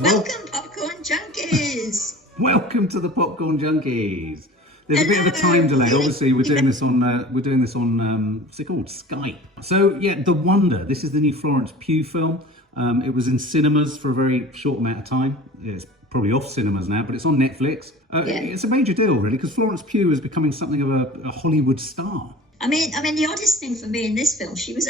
Welcome, Popcorn Junkies! Welcome to the Popcorn Junkies. There's a bit of a time delay. Obviously, we're doing this on what's it called? Skype. So yeah, The Wonder. This is the new Florence Pugh film. It was in cinemas for a very short amount of time. It's probably off cinemas now, but it's on Netflix. It's a major deal, really, because Florence Pugh is becoming something of a Hollywood star. I mean, the oddest thing for me in this film, she was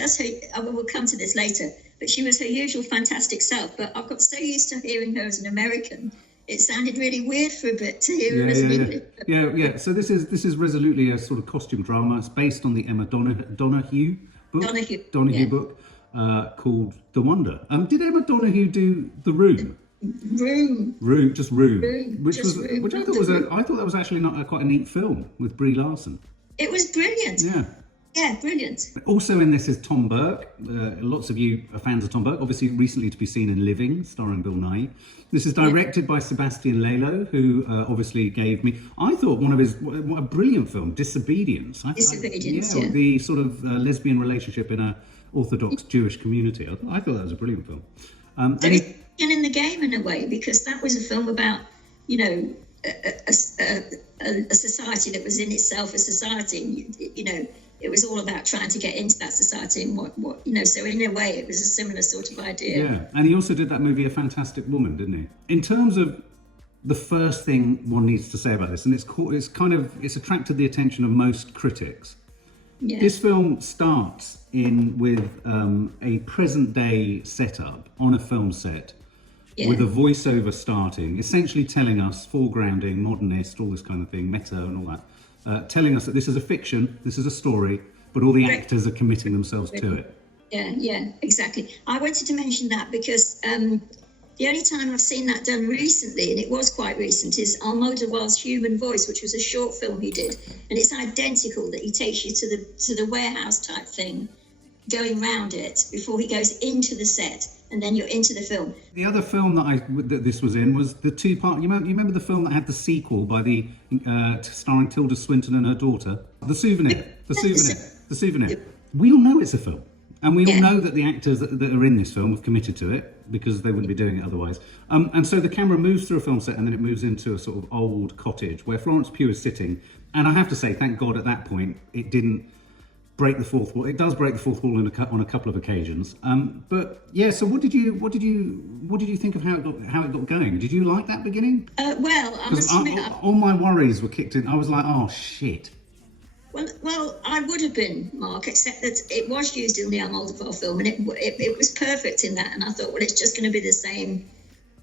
we'll come to this later, but she was her usual fantastic self. But I've got so used to hearing her as an American, it sounded really weird for a bit to hear her as an English. Yeah. So this is resolutely a sort of costume drama. It's based on the Emma Donoghue book called The Wonder. Did Emma Donoghue do The Room? Room, which I thought that was actually not quite a neat film with Brie Larson. It was brilliant. Yeah, brilliant. Also in this is Tom Burke. Lots of you are fans of Tom Burke, obviously recently to be seen in Living, starring Bill Nighy. This is directed by Sebastián Lelio, who obviously gave me, I thought, what a brilliant film, Disobedience. Disobedience, the sort of lesbian relationship in a Orthodox Jewish community. I thought that was a brilliant film. So he's in the game in a way, because that was a film about, a society that was in itself a society. It was all about trying to get into that society and what. So in a way, it was a similar sort of idea. Yeah, and he also did that movie A Fantastic Woman, didn't he? In terms of the first thing one needs to say about this, and it's attracted the attention of most critics. Yeah. This film starts with a present day setup on a film set. Yeah. With a voiceover starting, essentially telling us, foregrounding, modernist, all this kind of thing, meta and all that, telling us that this is a fiction, this is a story, but all the actors are committing themselves to it. Yeah, exactly. I wanted to mention that because the only time I've seen that done recently, and it was quite recent, is Almodovar's Human Voice, which was a short film he did, and it's identical, that he takes you to the warehouse type thing, going round it before he goes into the set, and then you're into the film. The other film that this was in was the two-part. You remember the film that had the sequel by starring Tilda Swinton and her daughter, The Souvenir. The Souvenir. We all know it's a film, and we all know that the actors that are in this film have committed to it because they wouldn't be doing it otherwise. And so the camera moves through a film set, and then it moves into a sort of old cottage where Florence Pugh is sitting. And I have to say, thank God at that point it didn't break the fourth wall. It does break the fourth wall on a couple of occasions. But yeah, so what did you think of how it got going? Did you like that beginning? Well, I must admit, all my worries were kicked in. I was like, oh shit. Well, I would have been, Mark, except that it was used in the Almodovar film, and it was perfect in that. And I thought, well, it's just going to be the same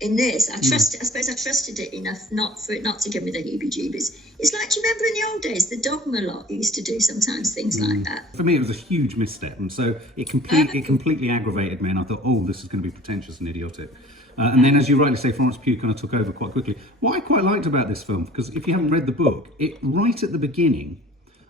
in this. I suppose I trusted it enough not to give me the heebie-jeebies. It's like, do you remember in the old days, the Dogma lot used to do sometimes things like that? For me, it was a huge misstep, and so it completely aggravated me, and I thought, oh, this is going to be pretentious and idiotic. And then, as you rightly say, Florence Pugh kind of took over quite quickly. What I quite liked about this film, because if you haven't read the book, right at the beginning,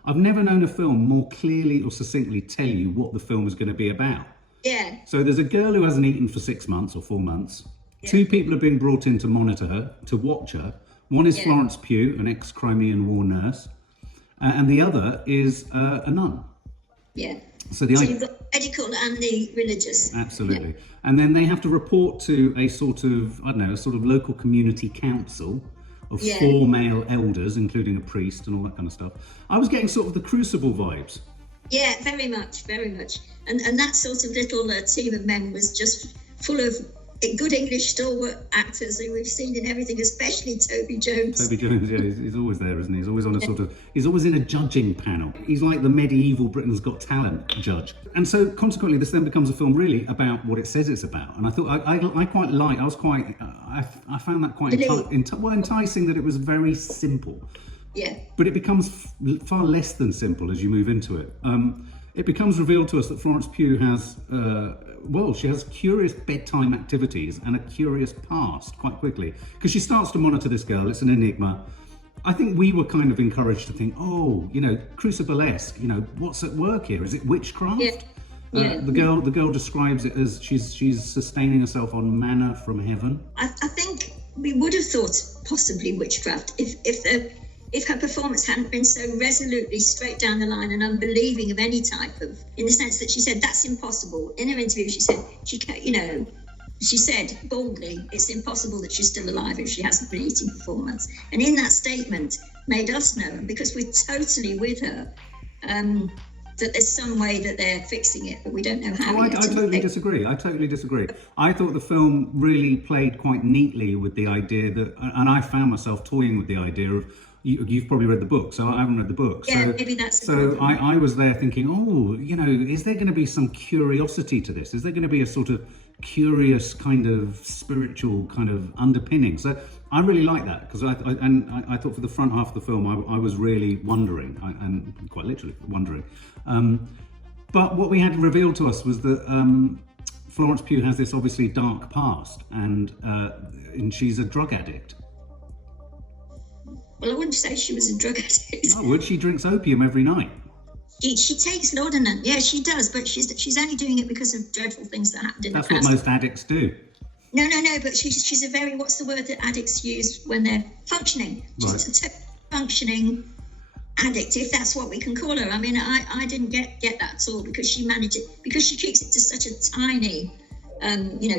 I've never known a film more clearly or succinctly tell you what the film is going to be about. Yeah. So there's a girl who hasn't eaten for 6 months or 4 months. Yeah. 2 people have been brought in to monitor her, to watch her. One is Florence Pugh, an ex-Crimean War nurse, and the other is a nun. Yeah. So you've got the medical and the religious. Absolutely. Yeah. And then they have to report to a sort of local community council of 4 male elders, including a priest and all that kind of stuff. I was getting sort of the Crucible vibes. Yeah, very much. And that sort of little team of men was just full of good English stalwart actors who we've seen in everything, especially Toby Jones. Toby Jones, yeah, he's always there, isn't he? He's always on he's always in a judging panel. He's like the medieval Britain's Got Talent judge. And so consequently, this then becomes a film really about what it says it's about. And I thought I found that quite enticing, that it was very simple. Yeah. But it becomes far less than simple as you move into it. It becomes revealed to us that Florence Pugh has, she has curious bedtime activities and a curious past quite quickly. Because she starts to monitor this girl, it's an enigma. I think we were kind of encouraged to think, Crucible-esque, what's at work here? Is it witchcraft? Yeah. The girl describes it as she's sustaining herself on manna from heaven. I think we would have thought possibly witchcraft if her performance hadn't been so resolutely straight down the line and unbelieving of any type of, in the sense that she said that's impossible. In her interview, she said She said boldly, it's impossible that she's still alive if she hasn't been eating for 4 months. And in that statement made us know, because we're totally with her, that there's some way that they're fixing it, but we don't know how. I totally disagree. I totally disagree. I thought the film really played quite neatly with the idea that, and I found myself toying with the idea of, you've probably read the book, so I haven't read the book. Yeah, maybe that's so I was there thinking, is there going to be some curiosity to this? Is there going to be a sort of curious kind of spiritual kind of underpinning? So I really like that, because I thought for the front half of the film I was really wondering, and quite literally wondering. But what we had revealed to us was that Florence Pugh has this obviously dark past, and she's a drug addict. Well, I wouldn't say she was a drug addict. Oh, would she? Drinks opium every night. She takes laudanum. Yeah, she does, but she's only doing it because of dreadful things that happened in the past. That's what most addicts do. No, but she's a very, what's the word that addicts use when they're functioning? She's a functioning addict, if that's what we can call her. I mean, I didn't get that at all, because she managed it, because she keeps it to such a tiny,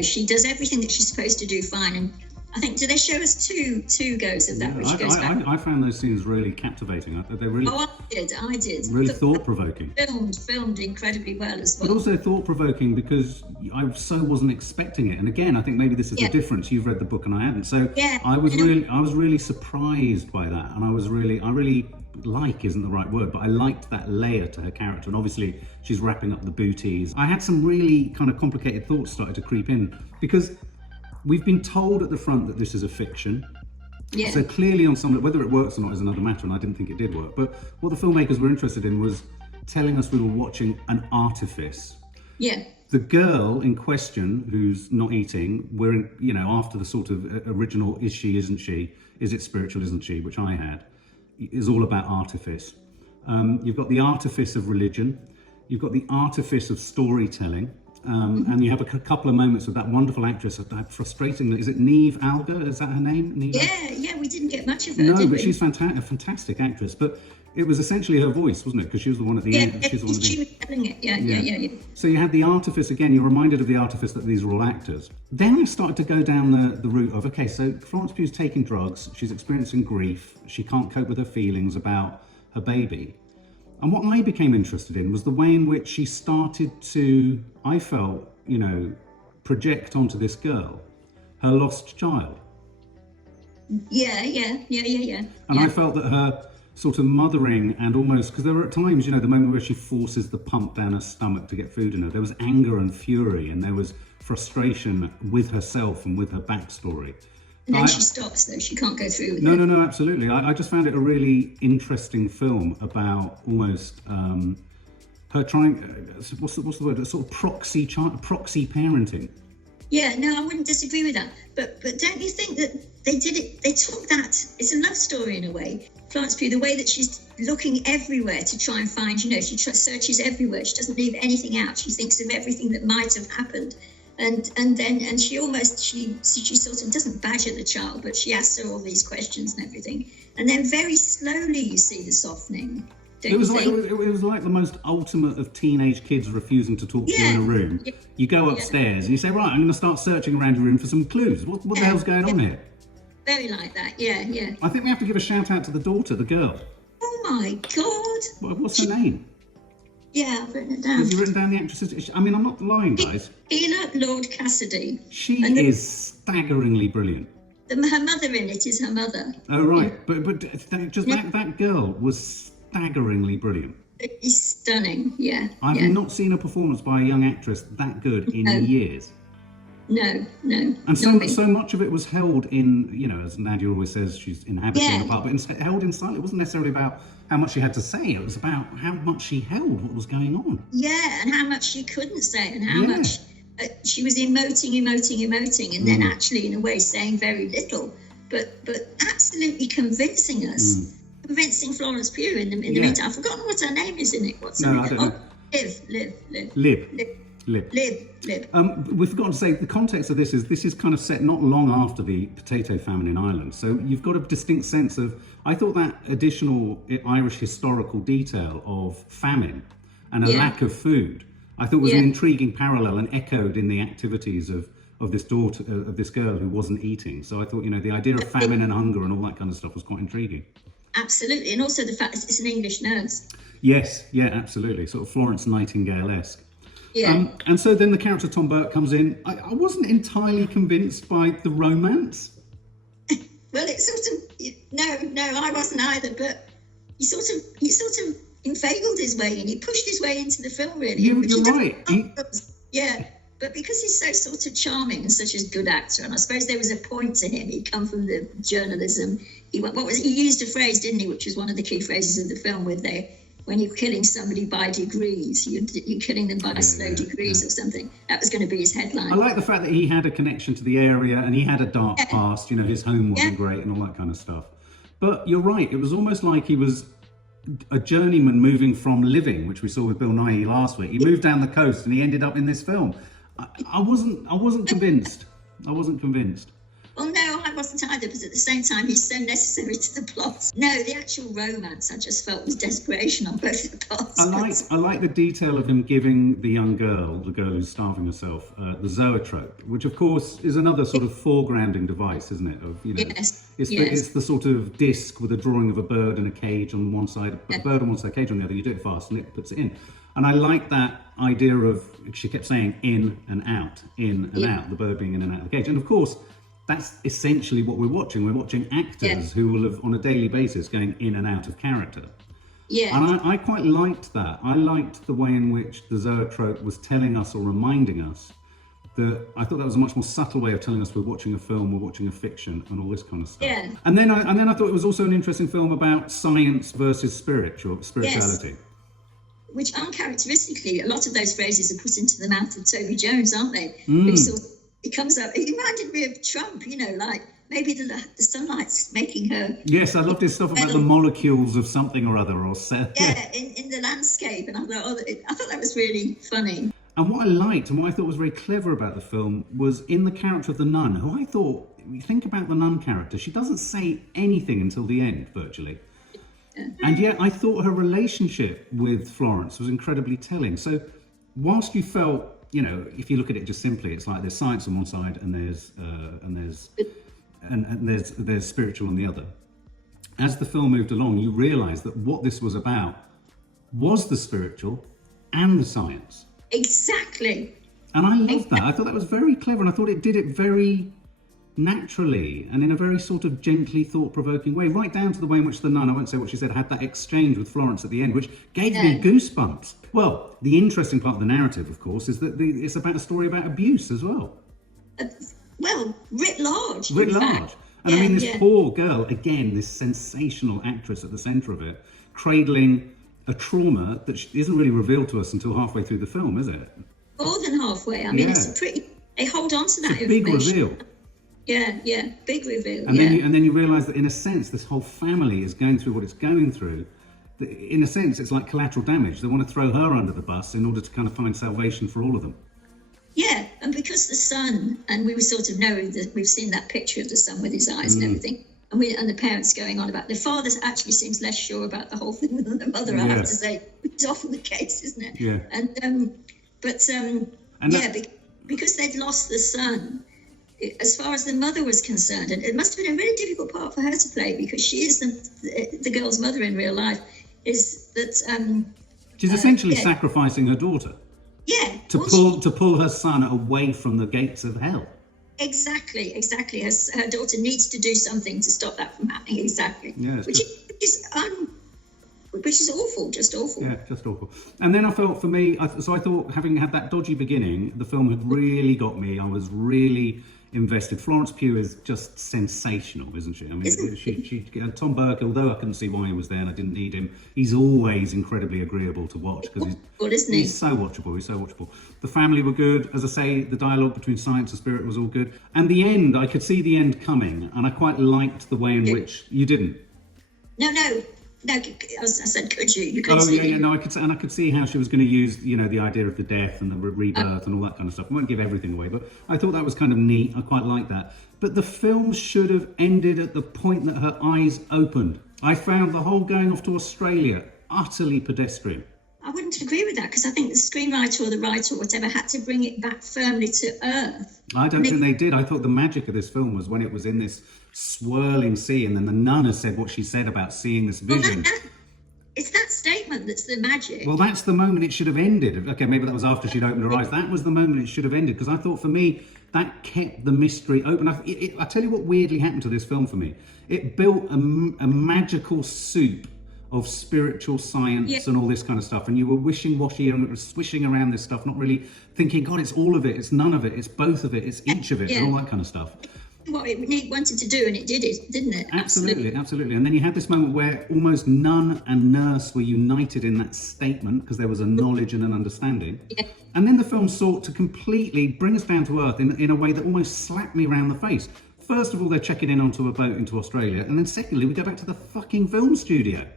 she does everything that she's supposed to do fine. And I think, do they show us two goes of that? Yeah, which goes back? I found those scenes really captivating. They're really. Oh, I did. Really thought-provoking. Filmed incredibly well as well. But also thought-provoking because I so wasn't expecting it. And again, I think maybe this is the difference. You've read the book and I hadn't. So I was really surprised by that, and I really isn't the right word, but I liked that layer to her character. And obviously, she's wrapping up the booties. I had some really kind of complicated thoughts started to creep in, because we've been told at the front that this is a fiction. Yeah. So clearly on some, whether it works or not is another matter, and I didn't think it did work. But what the filmmakers were interested in was telling us we were watching an artifice. Yeah. The girl in question, who's not eating, we're after the sort of original is she, isn't she, is it spiritual, isn't she, which I had, is all about artifice. You've got the artifice of religion, you've got the artifice of storytelling, and you have a couple of moments with that wonderful actress, that frustrating, is it Niamh Algar, is that her name? Yeah, we didn't get much of her, No, but she's a fantastic actress, but it was essentially her voice, wasn't it? Because she was the one at the end. She was telling it, yeah. So you had the artifice, again, you're reminded of the artifice that these are all actors. Then I started to go down the route of, okay, so Florence Pugh's taking drugs, she's experiencing grief, she can't cope with her feelings about her baby. And what I became interested in was the way in which she started to, I felt, project onto this girl her lost child. Yeah. And I felt that her sort of mothering, and almost, because there were at times, the moment where she forces the pump down her stomach to get food in her, there was anger and fury, and there was frustration with herself and with her backstory. And then she stops, though. She can't go through with it. No, absolutely. I just found it a really interesting film about almost her trying, what's the word, sort of proxy parenting. Yeah, no, I wouldn't disagree with that. But don't you think that they did it, they took that, it's a love story in a way. Florence Pugh, the way that she's looking everywhere to try and find, she searches everywhere. She doesn't leave anything out. She thinks of everything that might have happened. And she sort of doesn't badger the child, but she asks her all these questions and everything. And then very slowly you see the softening. It was like the most ultimate of teenage kids refusing to talk to you in a room. Yeah. You go upstairs and you say, right, I'm going to start searching around your room for some clues. What the hell's going on here? Very like that, yeah. I think we have to give a shout out to the daughter, the girl. Oh my God. What's her name? Yeah, I've written it down. Have you written down the actress's? I mean, I'm not lying, guys. Kíla Lord Cassidy. She is staggeringly brilliant. Her mother in it is her mother. Oh, right. Yeah. But that girl was staggeringly brilliant. It's stunning, yeah. I've not seen a performance by a young actress that good in years. No. And so much of it was held in, as Nadia always says, she's inhabiting the part, but held in silence. It wasn't necessarily about how much she had to say. It was about how much she held what was going on. Yeah, and how much she couldn't say, and how much she was emoting, and then actually, in a way, saying very little, but absolutely convincing us. Convincing Florence Pugh in the meantime. I've forgotten what her name is in it. What's her name? I don't know. Liv. We forgot to say the context of this is kind of set not long after the potato famine in Ireland. So you've got a distinct sense of, I thought that additional Irish historical detail of famine and a lack of food, I thought was an intriguing parallel and echoed in the activities of of this daughter, of this girl who wasn't eating. So I thought, the idea of famine and hunger and all that kind of stuff was quite intriguing. Absolutely, and also the fact that it's an English nurse. Yes, yeah, absolutely, sort of Florence Nightingale-esque. Yeah. And so then the character Tom Burke comes in. I wasn't entirely convinced by the romance. Well, it's sort of no, I wasn't either. But he sort of inveigled his way in. He pushed his way into the film, really. You're right. Yeah, but because he's so sort of charming and such a good actor, and I suppose there was a point to him. He'd come from the journalism. He used a phrase, didn't he, which was one of the key phrases of the film, when you're killing somebody by degrees, you're killing them by slow degrees or something. That was going to be his headline. I like the fact that he had a connection to the area and he had a dark past, his home wasn't great and all that kind of stuff. But you're right, it was almost like he was a journeyman moving from Living, which we saw with Bill Nighy last week. He moved down the coast and he ended up in this film. I wasn't convinced. I wasn't convinced. Well, no, I wasn't either, but at the same time, he's so necessary to the plot. No, the actual romance, I just felt, was desperation on both the parts. I like the detail of him giving the young girl, the girl who's starving herself, the zoetrope, which of course is another sort of foregrounding device, isn't it? Yes. It's the sort of disc with a drawing of a bird in a cage on one side, a bird on one side, a cage on the other. You do it fast and it puts it in. And I like that idea of, she kept saying in and out, out, the bird being in and out of the cage. And of course, that's essentially what we're watching. We're watching actors who will have, on a daily basis, going in and out of character. Yeah. And I quite liked that. I liked the way in which the zoetrope was telling us or reminding us that, I thought that was a much more subtle way of telling us we're watching a film, we're watching a fiction, and all this kind of stuff. Yeah. And then I thought it was also an interesting film about science versus spirituality. Yes. Which uncharacteristically, a lot of those phrases are put into the mouth of Toby Jones, aren't they? It comes up. It reminded me of Trump, like maybe the sunlight's making her. Yes, I loved his stuff about the molecules of something or other, or in the landscape, and I thought that was really funny. And what I liked and what I thought was very clever about the film was in the character of the nun, who I thought, if you think about the nun character, she doesn't say anything until the end, virtually. And yet I thought her relationship with Florence was incredibly telling. So whilst you felt, if you look at it just simply, it's like there's science on one side and there's spiritual on the other. As the film moved along, you realise that what this was about was the spiritual and the science. Exactly. And I loved that. I thought that was very clever, and I thought it did it very naturally and in a very sort of gently thought-provoking way, right down to the way in which the nun, I won't say what she said, had that exchange with Florence at the end, which gave me goosebumps. Well, the interesting part of the narrative, of course, is that it's about a story about abuse as well. Writ large. Writ large. And I mean, this poor girl, again, this sensational actress at the centre of it, cradling a trauma that isn't really revealed to us until halfway through the film, is it? More than halfway. I mean, they hold on to that information. Big reveal. Yeah, big reveal. And then you realise that in a sense, this whole family is going through what it's going through. In a sense, it's like collateral damage. They want to throw her under the bus in order to kind of find salvation for all of them. Yeah, and because the son, and we sort of know that we've seen that picture of the son with his eyes and everything, and the parents going on about the father actually seems less sure about the whole thing than the mother. I have to say, it's often the case, isn't it? Yeah. Because they'd lost the son. As far as the mother was concerned, and it must have been a really difficult part for her to play because she is the girl's mother in real life. Is that she's essentially sacrificing her daughter? Yeah, to pull her son away from the gates of hell. Exactly. Her daughter needs to do something to stop that from happening. Exactly. Yeah, which is awful, just awful. Yeah, just awful. And then I felt, for me, I thought, having had that dodgy beginning, the film had really got me. I was really invested. Florence Pugh is just sensational, isn't she? I mean, she Tom Burke, although I couldn't see why he was there and I didn't need him, he's always incredibly agreeable to watch because he's so watchable. The family were good. As I say, the dialogue between science and spirit was all good. And the end, I could see the end coming, and I quite liked the way in which you didn't. No, I said, could you? You could see. No, I could see how she was going to use, the idea of the death and the rebirth and all that kind of stuff. I won't give everything away, but I thought that was kind of neat. I quite liked that. But the film should have ended at the point that her eyes opened. I found the whole going off to Australia utterly pedestrian. I wouldn't agree with that, because I think the screenwriter or the writer or whatever had to bring it back firmly to earth. I don't think they did. I thought the magic of this film was when it was in this swirling sea, and then the nun has said what she said about seeing this vision. Well, it's that statement that's the magic. Well, that's the moment it should have ended. Okay, maybe that was after she'd opened her eyes. That was the moment it should have ended, because I thought, for me, that kept the mystery open. I tell you what weirdly happened to this film for me. It built a magical soup of spiritual science and all this kind of stuff, and you were wishing-washy and it was swishing around this stuff, not really thinking, God, it's all of it, it's none of it, it's both of it, it's each of it, and all that kind of stuff. What it wanted to do, and it did it, didn't it? Absolutely. And then you had this moment where almost nun and nurse were united in that statement, because there was a knowledge and an understanding. Yeah. And then the film sought to completely bring us down to earth in a way that almost slapped me around the face. First of all, they're checking in onto a boat into Australia, and then secondly, we go back to the fucking film studio.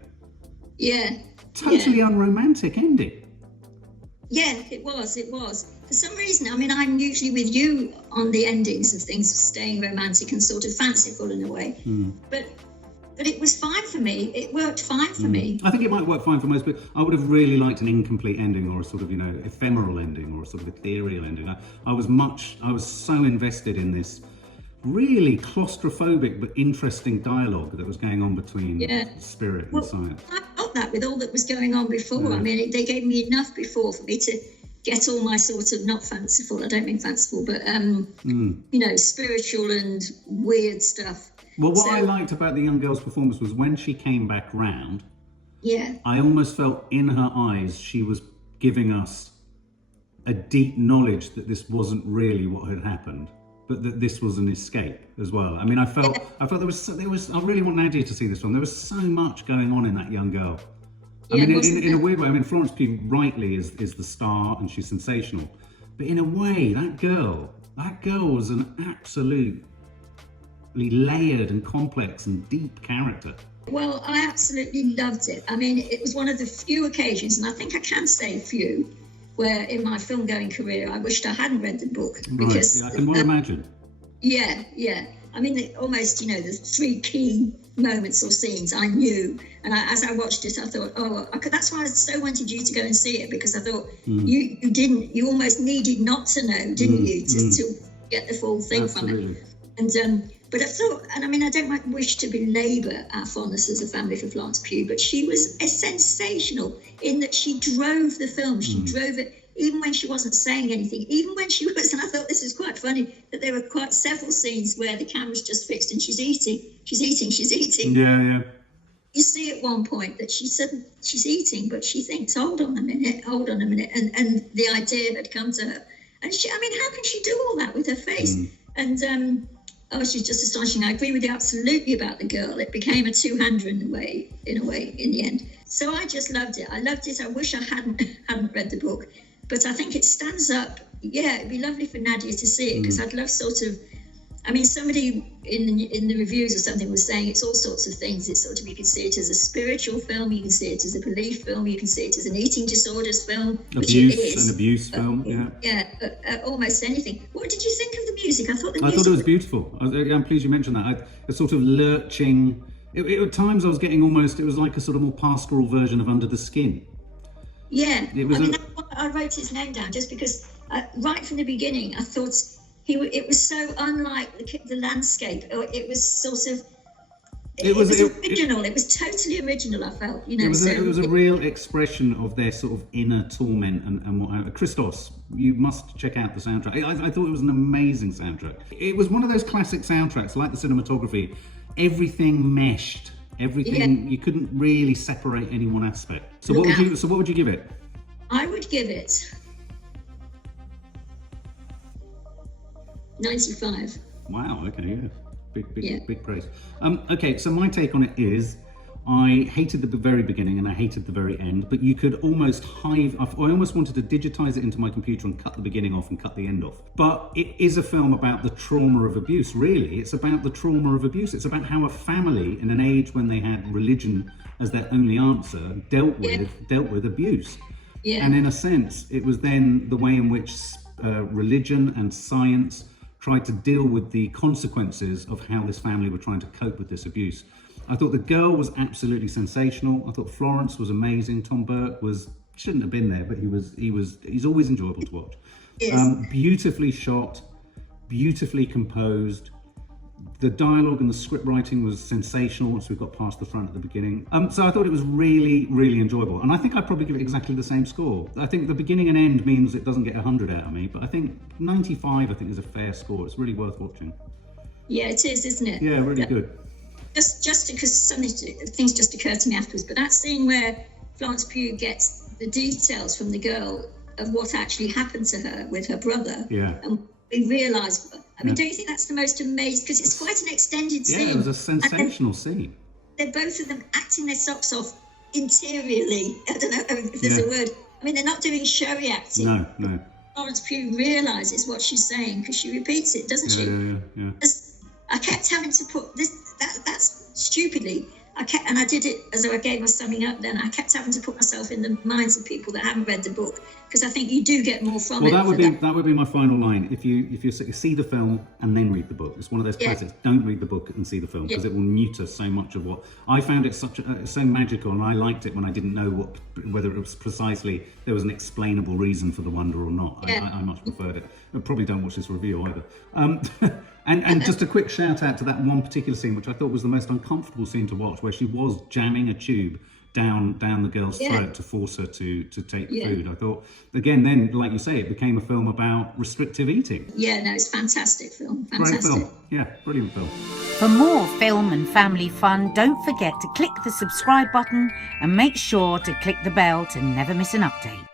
Yeah. Totally unromantic ending. Yeah, it was. For some reason, I mean, I'm usually with you on the endings of things staying romantic and sort of fanciful in a way. But it was fine for me. It worked fine for me. I think it might work fine for most people. I would have really liked an incomplete ending, or a sort of, ephemeral ending, or a sort of ethereal ending. I was so invested in this really claustrophobic but interesting dialogue that was going on between spirit and science. I felt that with all that was going on before. I mean, they gave me enough before for me to get all my sort of, not fanciful, I don't mean fanciful, but spiritual and weird stuff. Well, what I liked about the young girl's performance was when she came back round, I almost felt in her eyes she was giving us a deep knowledge that this wasn't really what had happened, but that this was an escape as well. I mean, I felt there was. I really want Nadia to see this one. There was so much going on in that young girl. I mean, in a weird way. I mean, Florence Pugh rightly is the star, and she's sensational. But in a way, that girl was an absolutely layered and complex and deep character. Well, I absolutely loved it. I mean, it was one of the few occasions, and I think I can say few, where in my film going career I wished I hadn't read the book, because I can well imagine. I mean, almost, the three key moments or scenes I knew, and as I watched it I thought, that's why I so wanted you to go and see it, because I thought you almost needed not to know, didn't you, to get the full thing from it. And but I thought, and I mean, I don't wish to belabour our fondness as a family for Florence Pugh, but she was sensational in that she drove the film. She drove it, even when she wasn't saying anything, even when she was, and I thought this was quite funny, that there were quite several scenes where the camera's just fixed and she's eating. Yeah. You see at one point that she said she's eating, but she thinks, hold on a minute, and the idea had come to her. And she, I mean, how can she do all that with her face? And she's just astonishing. I agree with you absolutely about the girl. It became a two-hander in a way, in the end. So I just loved it. I wish I hadn't read the book, but I think it stands up. Yeah, it'd be lovely for Nadia to see it, because I'd love sort of. I mean, somebody in the reviews or something was saying it's all sorts of things. It's sort of, you can see it as a spiritual film, you can see it as a belief film, you can see it as an eating disorders film, which it is. An abuse film, almost anything. What did you think of the music? I thought it was beautiful. I'm pleased you mentioned that. A sort of lurching. At times I was getting almost. It was like a sort of more pastoral version of Under the Skin. Yeah, I wrote his name down just because right from the beginning I thought. It was so unlike the landscape. It was sort of. It was original. It was totally original. I felt, It was a real expression of their sort of inner torment and what. Christos, you must check out the soundtrack. I thought it was an amazing soundtrack. It was one of those classic soundtracks, like the cinematography. Everything meshed. Everything you couldn't really separate any one aspect. So what would you give it? I would give it 95. Wow, okay, yeah. Big praise. Okay, so my take on it is, I hated the very beginning and I hated the very end, but you could almost I almost wanted to digitize it into my computer and cut the beginning off and cut the end off. But it is a film about the trauma of abuse, really. It's about the trauma of abuse. It's about how a family in an age when they had religion as their only answer dealt with abuse. Yeah. And in a sense, it was then the way in which religion and science tried to deal with the consequences of how this family were trying to cope with this abuse. I thought the girl was absolutely sensational. I thought Florence was amazing. Tom Burke was shouldn't have been there, but he's always enjoyable to watch. Yes. Beautifully shot, beautifully composed. The dialogue and the script writing was sensational once we got past the front at the beginning. So I thought it was really, really enjoyable. And I think I'd probably give it exactly the same score. I think the beginning and end means it doesn't get 100 out of me, but I think 95, I think, is a fair score. It's really worth watching. Yeah, it is, isn't it? Yeah, really good. Just because things just occurred to me afterwards, but that scene where Florence Pugh gets the details from the girl of what actually happened to her with her brother. Yeah. And we realise, I mean, don't you think that's the most amazing, because it's quite an extended scene. Yeah, it was a sensational scene. They're both of them acting their socks off interiorly. I don't know if there's a word. I mean, they're not doing showy acting. No. Florence Pugh realises what she's saying because she repeats it, doesn't she? Yeah. I kept having to put that's stupidly. And I did it as though I gave my summing up then. I kept having to put myself in the minds of people that haven't read the book, because I think you do get more from it. Well, that would be my final line. If you see the film and then read the book, it's one of those classics. Don't read the book and see the film, because it will neuter so much of what I found it so magical, and I liked it when I didn't know whether it was precisely there was an explainable reason for the wonder or not. I much preferred it. I probably don't watch this review either. And just a quick shout out to that one particular scene, which I thought was the most uncomfortable scene to watch, where she was jamming a tube down the girl's throat to force her to take food. I thought, again, then, like you say, it became a film about restrictive eating. Yeah, no, it's a fantastic film. Fantastic. Great film. Yeah, brilliant film. For more film and family fun, don't forget to click the subscribe button and make sure to click the bell to never miss an update.